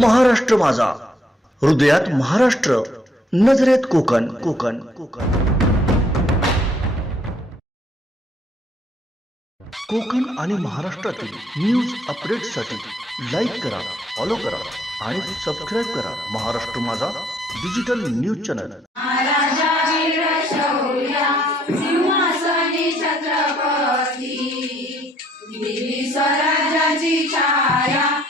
महाराष्ट्र माझा. हृदयात महाराष्ट्र नजरेत कोकण. कोकण कोकण. कोकण आणि महाराष्ट्रातील न्यूज अपडेटसाठी लाईक करा फॉलो करा आणि सबस्क्राईब करा महाराष्ट्र माझा डिजिटल न्यूज चॅनल छत्रपती. स्वराज्याची छाया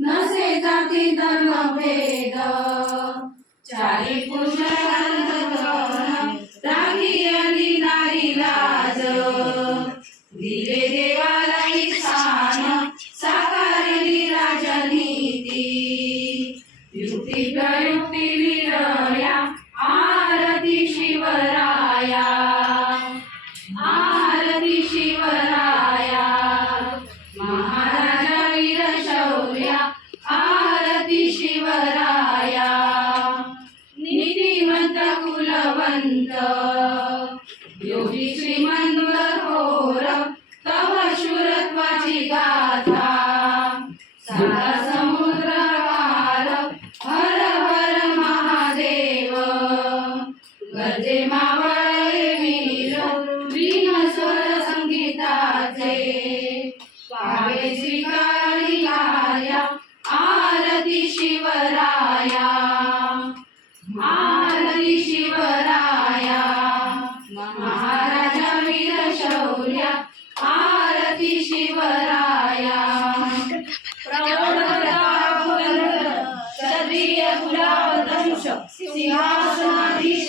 नसे जाती धर्म भेद चारी पुरुष युक्ती विरया आरती शिवराया आरती शिवराया महाराजा वीर शौर्या आरती शिवराया कुलवंत योगी श्रीमंत घोर तव शूरत्वाची गाथा सारा गरजे मावळे वीर वीण स्वर संगीताचे. पावे